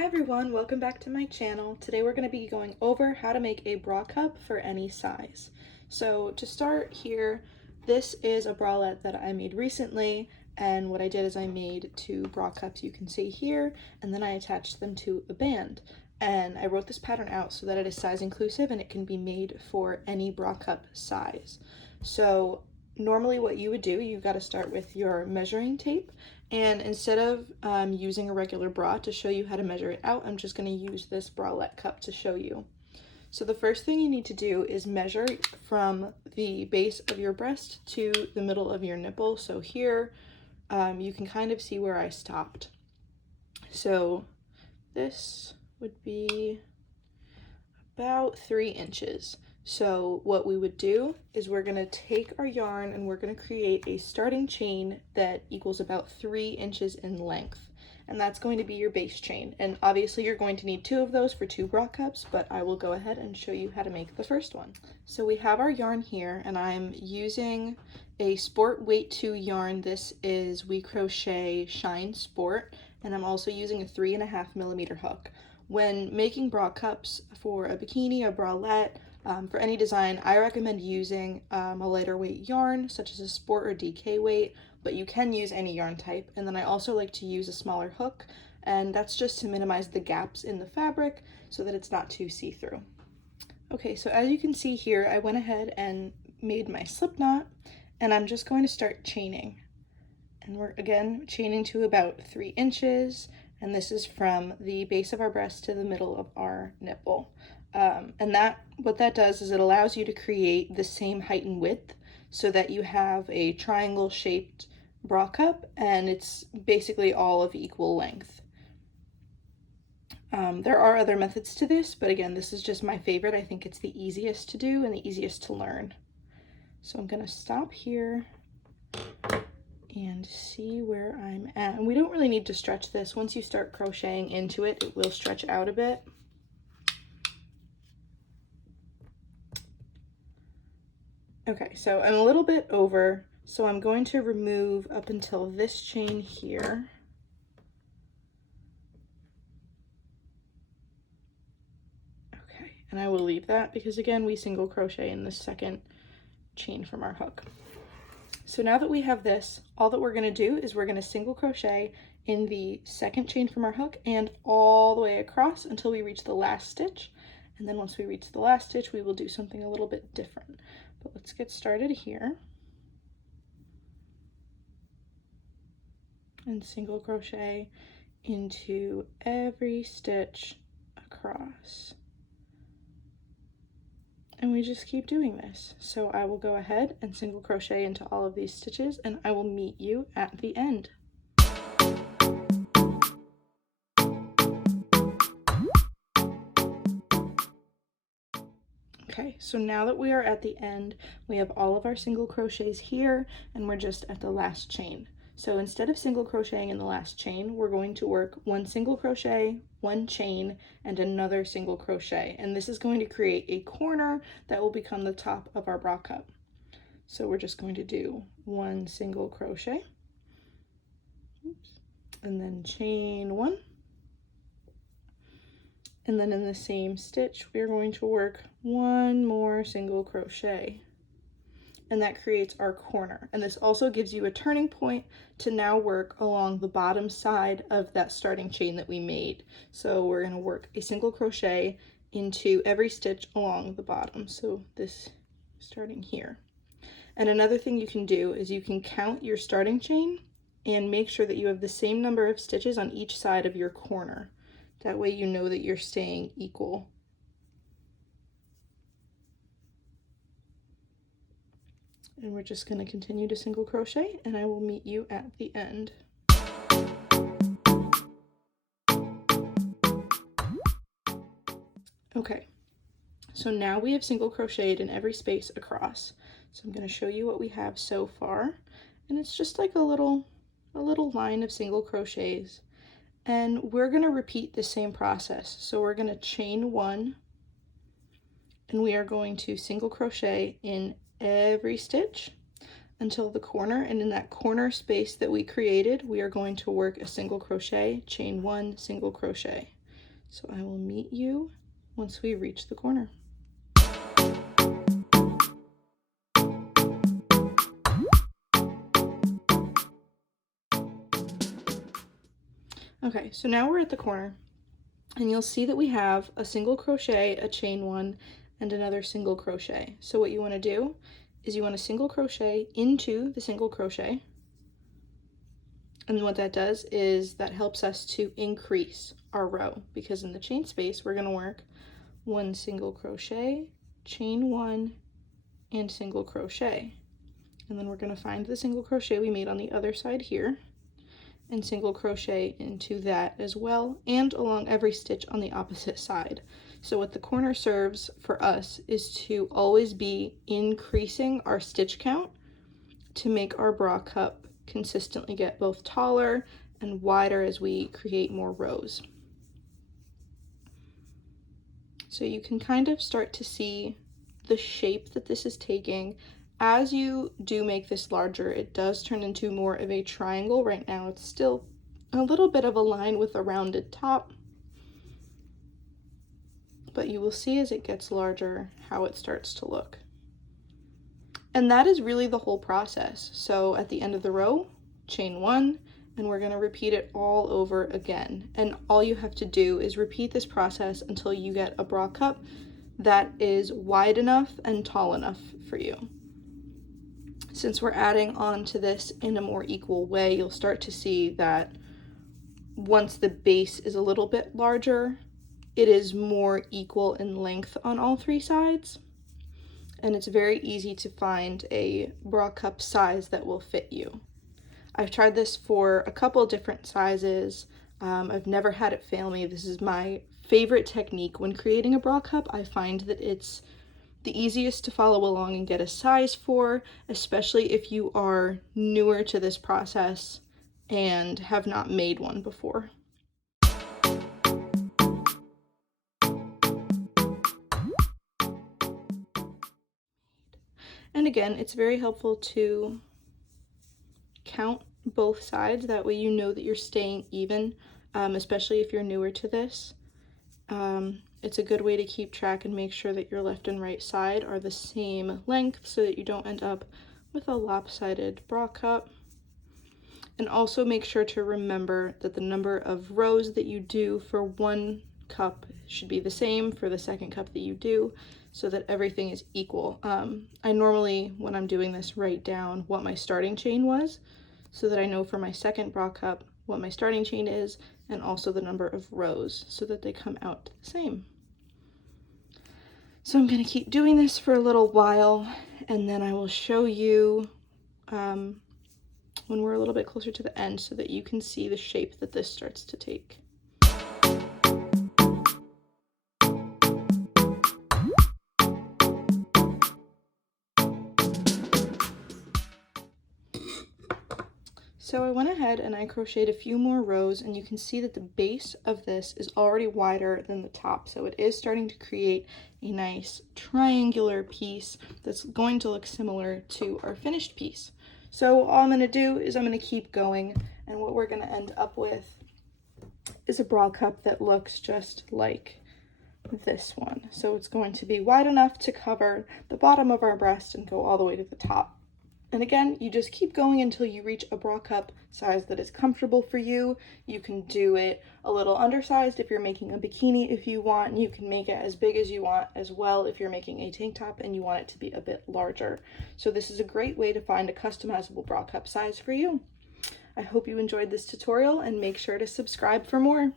Hi everyone, welcome back to my channel. Today we're going to be going over how to make a bra cup for any size. So to start here, this is a bralette that I made recently, and what I did is I made two bra cups you can see here, and then I attached them to a band. And I wrote this pattern out so that it is size inclusive and it can be made for any bra cup size. So normally what you would do, you've got to start with your measuring tape, and instead of using a regular bra to show you how to measure it out, I'm just going to use this bralette cup to show you. So the first thing you need to do is measure from the base of your breast to the middle of your nipple. So here you can kind of see where I stopped. So this would be about 3 inches. So what we would do is we're going to take our yarn and we're going to create a starting chain that equals about 3 inches in length. And that's going to be your base chain. And obviously you're going to need 2 of those for 2 bra cups, but I will go ahead and show you how to make the first one. So we have our yarn here, and I'm using a Sport Weight 2 yarn. This is We Crochet Shine Sport, and I'm also using a 3.5mm hook. When making bra cups for a bikini, a bralette, for any design, I recommend using a lighter weight yarn, such as a sport or DK weight, but you can use any yarn type. And then I also like to use a smaller hook, and that's just to minimize the gaps in the fabric so that it's not too see-through. Okay, so as you can see here, I went ahead and made my slip knot, and I'm just going to start chaining. And we're again chaining to about 3 inches, and this is from the base of our breast to the middle of our nipple. And what that does is it allows you to create the same height and width so that you have a triangle shaped bra cup, and it's basically all of equal length. There are other methods to this, but again, this is just my favorite. I think it's the easiest to do and the easiest to learn. So I'm gonna stop here and see where I'm at. And we don't really need to stretch this. Once you start crocheting into it, it will stretch out a bit. Okay, so I'm a little bit over, so I'm going to remove up until this chain here. Okay, and I will leave that because again, we single crochet in the second chain from our hook. So now that we have this, all that we're going to do is we're going to single crochet in the second chain from our hook and all the way across until we reach the last stitch. And then once we reach the last stitch, we will do something a little bit different. But let's get started here. And single crochet into every stitch across. And we just keep doing this. So I will go ahead and single crochet into all of these stitches, and I will meet you at the end. Okay, so now that we are at the end, we have all of our single crochets here, and we're just at the last chain. So instead of single crocheting in the last chain, we're going to work 1 single crochet, 1 chain, and another single crochet. And this is going to create a corner that will become the top of our bra cup. So we're just going to do 1 single crochet, and then chain 1. And then in the same stitch, we're going to work 1 more single crochet. And that creates our corner. And this also gives you a turning point to now work along the bottom side of that starting chain that we made. So we're going to work a single crochet into every stitch along the bottom. So this starting here. And another thing you can do is you can count your starting chain and make sure that you have the same number of stitches on each side of your corner. That way you know that you're staying equal. And we're just going to continue to single crochet, and I will meet you at the end. Okay, so now we have single crocheted in every space across. So I'm going to show you what we have so far, and it's just like a little line of single crochets. And we're going to repeat the same process. So we're going to chain 1, and we are going to single crochet in every stitch until the corner, and in that corner space that we created, we are going to work a single crochet, chain 1, single crochet. So I will meet you once we reach the corner. Okay, so now we're at the corner, and you'll see that we have a single crochet, a chain one, and another single crochet. So what you want to do is you want to single crochet into the single crochet, and what that does is that helps us to increase our row, because in the chain space we're going to work one single crochet, chain one, and single crochet, and then we're going to find the single crochet we made on the other side here and single crochet into that as well, and along every stitch on the opposite side. So what the corner serves for us is to always be increasing our stitch count to make our bra cup consistently get both taller and wider as we create more rows. So you can kind of start to see the shape that this is taking. As you do make this larger, it does turn into more of a triangle. Right now it's still a little bit of a line with a rounded top, but you will see as it gets larger how it starts to look. And that is really the whole process. So at the end of the row, chain one, and we're going to repeat it all over again. And all you have to do is repeat this process until you get a bra cup that is wide enough and tall enough for you. Since we're adding on to this in a more equal way, you'll start to see that once the base is a little bit larger, it is more equal in length on all three sides. And it's very easy to find a bra cup size that will fit you. I've tried this for a couple different sizes. I've never had it fail me. This is my favorite technique when creating a bra cup. I find that it's the easiest to follow along and get a size for, especially if you are newer to this process and have not made one before. And again, it's very helpful to count both sides. That way you know that you're staying even, especially if you're newer to this. It's a good way to keep track and make sure that your left and right side are the same length so that you don't end up with a lopsided bra cup. And also make sure to remember that the number of rows that you do for one cup should be the same for the second cup that you do, so that everything is equal. I normally, when I'm doing this, write down what my starting chain was, so that I know for my second bra cup what my starting chain is, and also the number of rows, so that they come out the same. So I'm going to keep doing this for a little while, and then I will show you when we're a little bit closer to the end, so that you can see the shape that this starts to take. So I went ahead and I crocheted a few more rows, and you can see that the base of this is already wider than the top. So it is starting to create a nice triangular piece that's going to look similar to our finished piece. So all I'm going to do is I'm going to keep going, and what we're going to end up with is a bra cup that looks just like this one. So it's going to be wide enough to cover the bottom of our breast and go all the way to the top. And again, you just keep going until you reach a bra cup size that is comfortable for you. You can do it a little undersized if you're making a bikini if you want, and you can make it as big as you want as well if you're making a tank top and you want it to be a bit larger. So this is a great way to find a customizable bra cup size for you. I hope you enjoyed this tutorial, and make sure to subscribe for more.